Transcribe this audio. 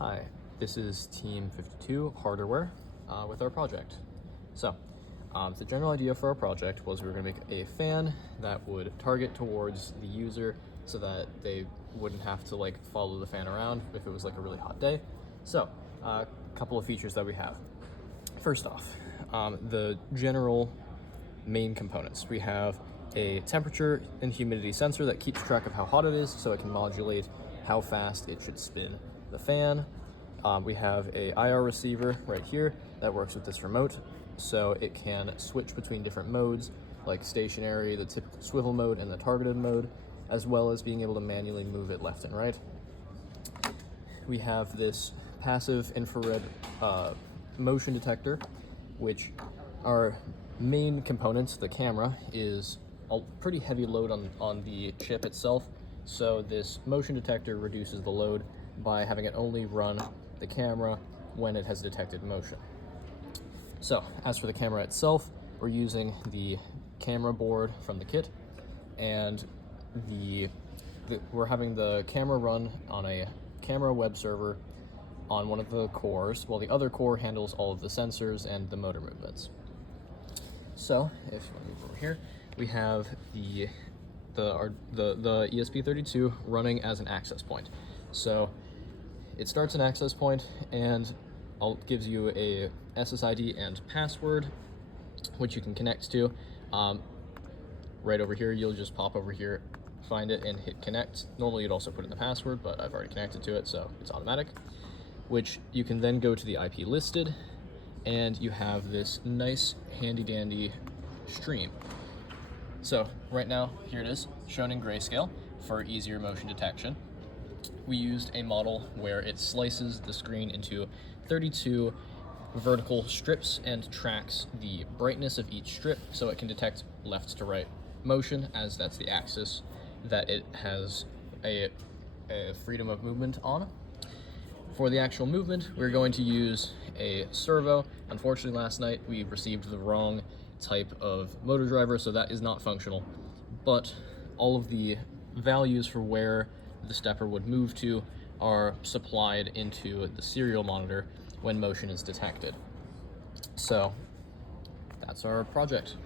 Hi, this is Team 52 Harderware with our project. So, the general idea for our project was we were going to make a fan that would target towards the user so that they wouldn't have to follow the fan around if it was a really hot day. So, a couple of features that we have. First off, the general main components. We have a temperature and humidity sensor that keeps track of how hot it is so it can modulate how fast it should spin the fan. We have a IR receiver right here that works with this remote, so it can switch between different modes like stationary, the typical swivel mode, and the targeted mode, as well as being able to manually move it left and right. We have this passive infrared motion detector, which our main components, the camera, is a pretty heavy load on the chip itself, so this motion detector reduces the load by having it only run the camera when it has detected motion. So, as for the camera itself, we're using the camera board from the kit, and we're having the camera run on a camera web server on one of the cores, while the other core handles all of the sensors and the motor movements. So, if you want to move over here, we have the ESP32 running as an access point. So it starts an access point and gives you a SSID and password, which you can connect to. Right over here, you'll just pop over here, find it, and hit connect. Normally you'd also put in the password, but I've already connected to it, so it's automatic, which you can then go to the IP listed, and you have this nice handy dandy stream. So right now, here it is, shown in grayscale for easier motion detection. We used a model where it slices the screen into 32 vertical strips and tracks the brightness of each strip so it can detect left to right motion, as that's the axis that it has a freedom of movement on. For the actual movement, we're going to use a servo. Unfortunately, last night we received the wrong type of motor driver, so that is not functional, but all of the values for where the stepper would move to are supplied into the serial monitor when motion is detected. So that's our project.